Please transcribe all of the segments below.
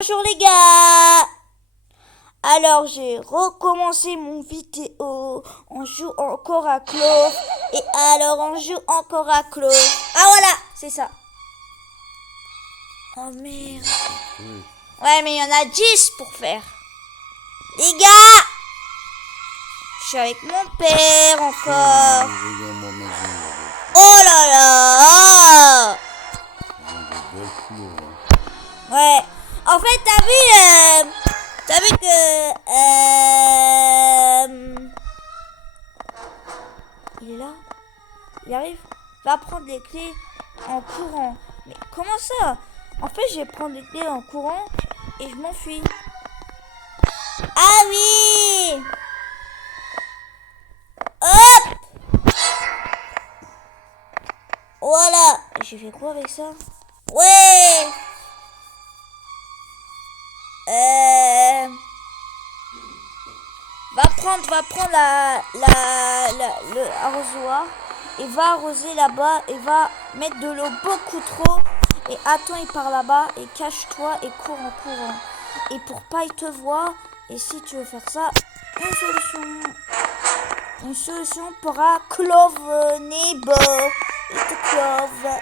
Bonjour les gars. Alors j'ai recommencé mon vidéo. On joue encore à Clove. Et alors on joue encore à Clove. Ah voilà, c'est ça. Oh merde. Ouais mais il y en a 10 pour faire. Les gars, je suis avec mon père encore. Oh là là. Ouais. En fait, t'as vu que il est là. Il arrive. Va prendre les clés en courant. Mais comment ça? En fait, je vais prendre les clés en courant et je m'enfuis. Ah oui. Hop. Voilà. J'ai fait quoi avec ça? Ouais. Va prendre le arrosoir et va arroser là-bas et va mettre de l'eau beaucoup trop et attends, il part là-bas et cache-toi et cours en courant. Et pour pas il te voit, et si tu veux faire ça, une solution pourra Clove Neighbor. Clove.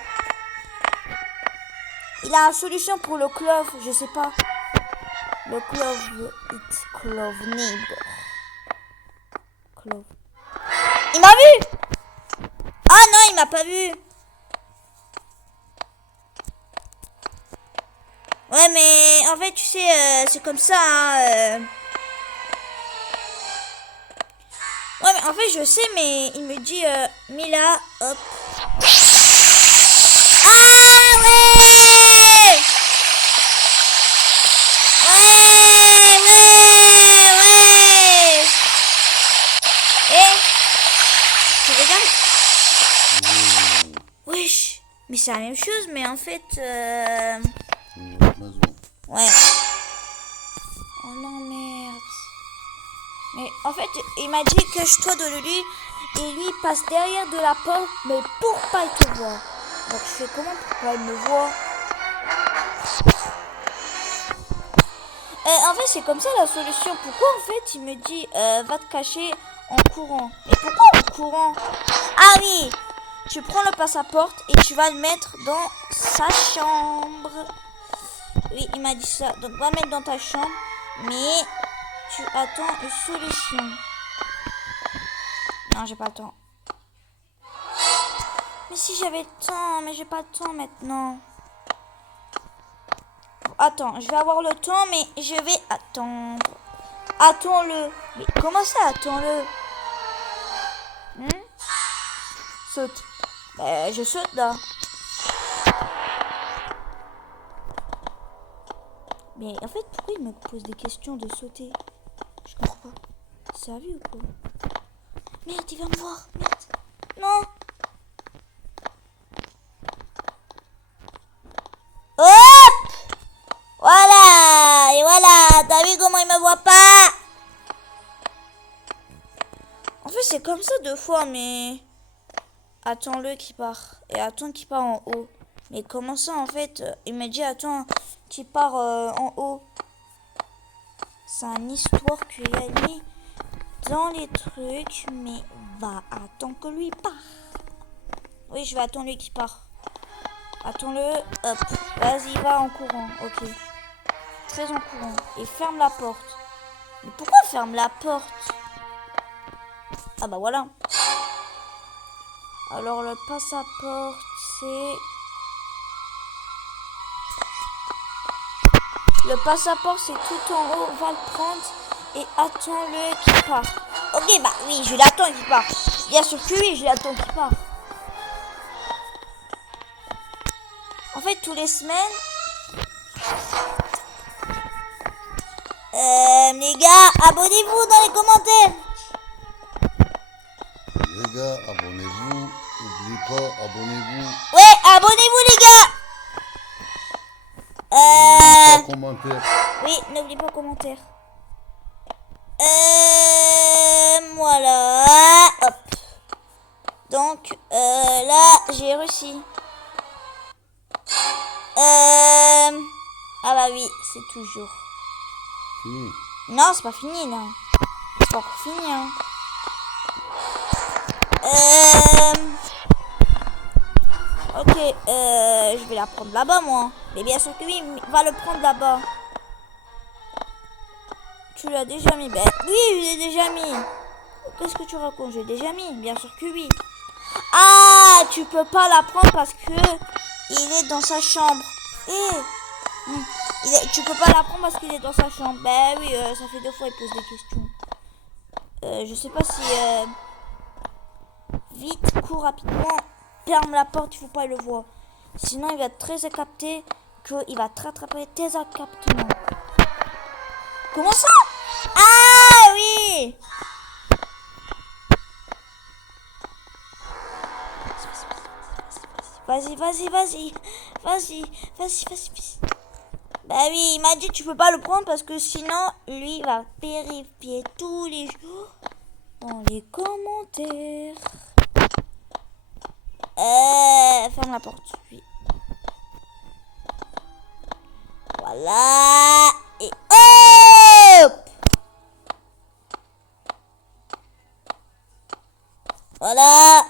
Il a une solution pour le Clove, je sais pas. Le Clove, it's Clove Neighbor. Clove. Il m'a vu! Ah non, il m'a pas vu. Ouais, mais en fait, tu sais, c'est comme ça. Hein, Ouais, mais en fait, je sais, mais il me dit, Mila, hop. Ah ouais! Ouais! Eh, tu regardes? Wesh, mais c'est la même chose, mais en fait, ouais. Oh non, merde. Mais en fait, il m'a dit cache-toi de lui et lui il passe derrière de la porte, mais pour pas il te voir. Donc je fais comment pour pas il me voit? En fait, c'est comme ça la solution. Pourquoi en fait il me dit va te cacher en courant? Mais pourquoi en courant? Ah oui, tu prends le passaporte et tu vas le mettre dans sa chambre. Oui, il m'a dit ça. Donc va le mettre dans ta chambre, mais tu attends une solution. Non, j'ai pas le temps. Mais si j'avais le temps, mais j'ai pas le temps maintenant. Attends, je vais avoir le temps, mais je vais attendre. Attends-le. Mais comment ça, attends-le? Saute. Je saute là. Mais en fait, pourquoi il me pose des questions de sauter? Je comprends pas. C'est à vie ou quoi? Merde, il va me voir. Merde. Non. Hop! Voilà. Et voilà. T'as vu comment il me voit pas? En fait, c'est comme ça deux fois, mais... Attends-le qui part. Et attends qu'il part en haut. Mais comment ça, en fait? Il m'a dit, attends, qu'il part en haut. C'est une histoire qu'il a mis dans les trucs. Mais va, attends que lui part. Oui, je vais attendre lui qui part. Attends-le. Hop. Vas-y, va en courant. Ok. Très en courant. Et ferme la porte. Mais pourquoi ferme la porte? Ah bah voilà. Alors le passaporte, c'est... Le passeport, c'est tout en haut. Va le prendre et attends-le qu'il part. Ok, bah oui, je l'attends qu'il part. Bien sûr que oui, je l'attends qu'il part. En fait, tous les semaines... les gars, abonnez-vous dans les commentaires. Les gars, abonnez-vous. N'oubliez pas, abonnez-vous. Ouais, abonnez-vous les gars. N'oubliez pas commentaire. Oui, n'oubliez pas commentaire. Voilà. Hop. Donc, là, j'ai réussi. Ah bah oui, c'est toujours. Fini. Non, c'est pas fini, non. C'est pas encore fini, hein. Ok, je vais la prendre là-bas, moi. Mais bien sûr que oui, va le prendre là-bas. Tu l'as déjà mis? Ben oui, je l'ai déjà mis. Qu'est-ce que tu racontes? J'ai déjà mis, bien sûr que oui. Ah, tu peux pas la prendre parce que il est dans sa chambre. Tu peux pas la prendre parce qu'il est dans sa chambre. Ben oui, ça fait 2 fois il pose des questions. Je sais pas si... Vite, cours rapidement, ferme la porte, il faut pas le voir. Sinon, il va très capter qu'il va te rattraper tes captements. Comment ça? Ah oui! Vas-y. Bah oui, il m'a dit tu peux pas le prendre parce que sinon, lui, il va vérifier tous les jours dans les commentaires. Ferme la porte, oui. Voilà. Et hop! Voilà.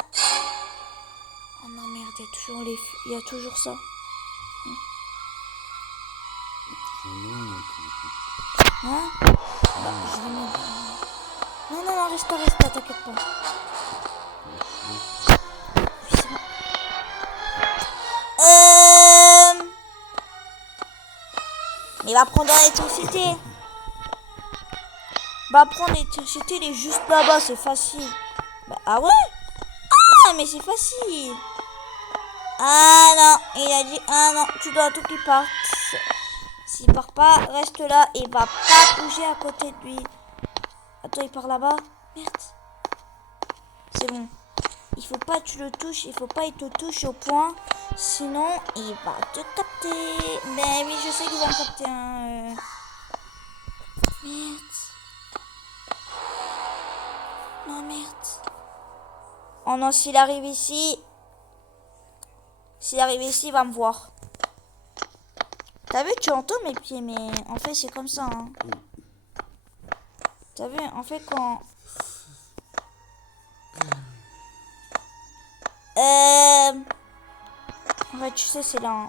Oh non, merde, il y a toujours ça. Hein? Non, reste, t'inquiète pas. Il va prendre l'électricité. Il est juste là-bas, c'est facile. Bah, ah ouais? Ah, mais c'est facile. Ah non, il a dit, ah non, tu dois tout qu'il parte. S'il part pas, reste là et va pas bouger à côté de lui. Attends, il part là-bas. Merde. C'est bon. Il faut pas que tu le touches, il faut pas qu'il te touche au point. Sinon, il va te capter. Mais oui, je sais qu'il va me capter. Merde. Non, merde. Oh non, s'il arrive ici, il va me voir. T'as vu, tu entends mes pieds, mais en fait, c'est comme ça. Hein. T'as vu, en fait, quand... En fait, tu sais, c'est là.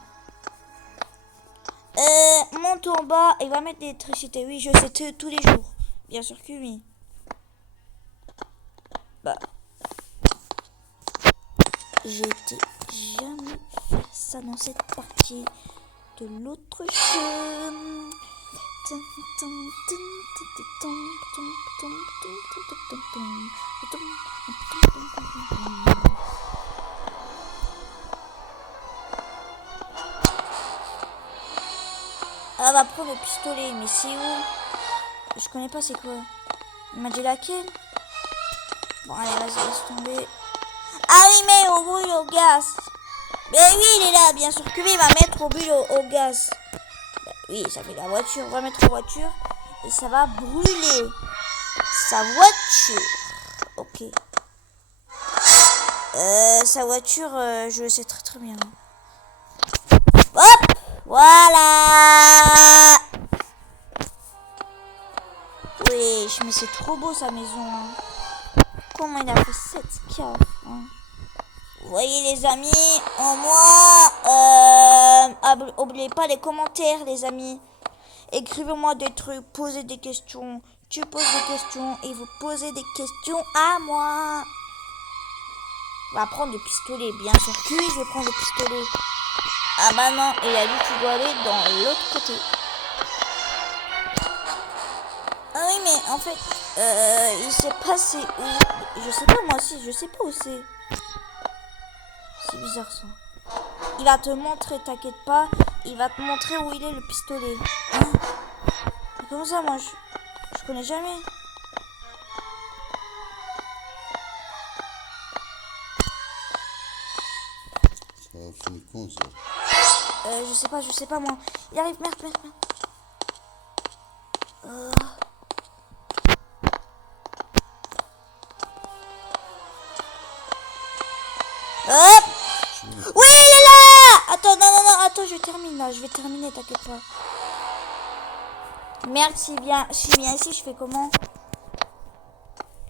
Monte en bas, il va mettre l'électricité. Oui, je sais, tous les jours. Bien sûr que oui. Bah... J'ai jamais fait ça dans cette partie de l'autre jeu. Elle va prendre le pistolet, mais c'est où? Je connais pas, c'est quoi? Il m'a dit laquelle? Bon, allez, vas-y, laisse tomber. Ah oui, mais au brûle au gaz. Mais oui, il est là, bien sûr que oui, il va mettre au brûle au gaz. Ben oui, ça fait la voiture. On va mettre la voiture et ça va brûler sa voiture. Ok. Sa voiture, je le sais très très bien. Hop, voilà. Oui, mais c'est trop beau sa maison. Hein. Comment il a fait cette cave hein. Vous voyez les amis, en moi, oubliez pas les commentaires les amis. Écrivez-moi des trucs, posez des questions. Tu poses des questions et vous posez des questions à moi. On va prendre le pistolet, bien sûr que oui, je vais prendre le pistolet. Ah bah non, il a dit tu dois aller dans l'autre côté. Ah oui mais en fait, il sait pas c'est où. Je sais pas moi aussi, je sais pas où c'est. C'est bizarre ça. Il va te montrer, t'inquiète pas. Il va te montrer où il est le pistolet. Hein? Mais comment ça moi je connais jamais. Ça va finir con ça. Je sais pas moi. Il arrive, merde. Hop! Oui, il est là! Attends, non, attends, je termine là. pas, je vais terminer, t'inquiète pas. Merde, s'il vient ici, je fais comment?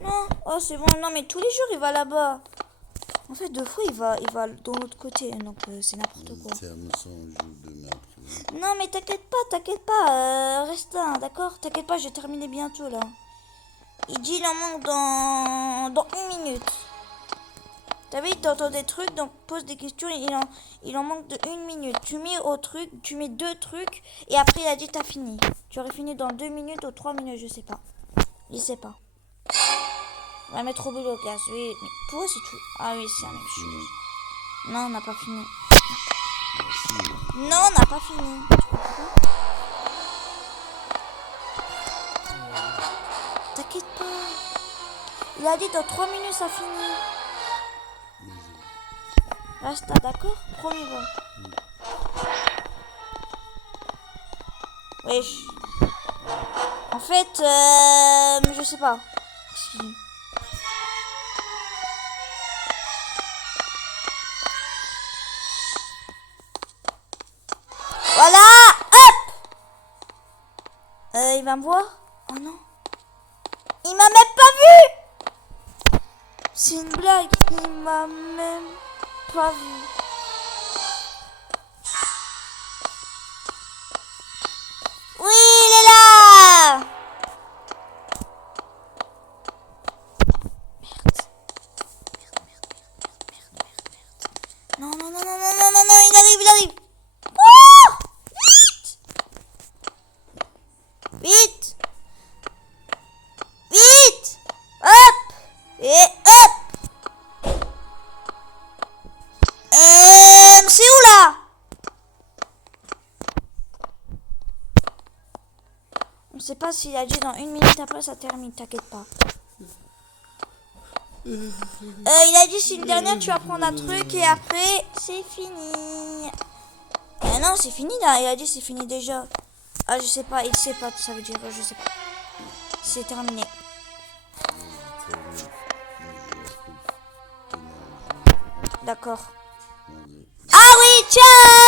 Non, oh c'est bon, non mais tous les jours il va là-bas. En fait, deux fois il va de l'autre côté, donc c'est n'importe quoi. Terme son jour de mercredi. Non mais t'inquiète pas, reste là, d'accord? T'inquiète pas, je vais terminer bientôt là. Il dit il en manque dans 1 minute. T'as vu, t'entends des trucs, donc pose des questions, il en manque de 1 minute. Tu mets 2 trucs, et après il a dit t'as fini. Tu aurais fini dans 2 minutes ou 3 minutes, je sais pas. Il sait pas. On va mettre au boulot, gaz, oui. Mais pour eux, c'est tout. Ah oui, c'est la même chose. Non, on n'a pas fini. Non, on n'a pas fini. Tu comprends? T'inquiète pas. Il a dit dans 3 minutes, ça finit. Reste là, d'accord? Premier vol. Wesh. En fait, je sais pas. Excusez-moi. Voilà! Hop! Il va me voir? Oh non. Il m'a même pas vu! C'est une blague. Il m'a même pas vu. Oui, il est là! Merde. Non, non, non, non, non, non, non, non, il arrive. Oh! Vite! Vite! Hop! Et hop! C'est où là? On sait pas s'il a dit dans 1 minute après ça termine, t'inquiète pas. Il a dit c'est une dernière, tu vas prendre un truc et après c'est fini. Non, c'est fini là, il a dit c'est fini déjà. Ah, je sais pas, il sait pas, ça veut dire, je sais pas. C'est terminé. D'accord. Ah oui, ciao!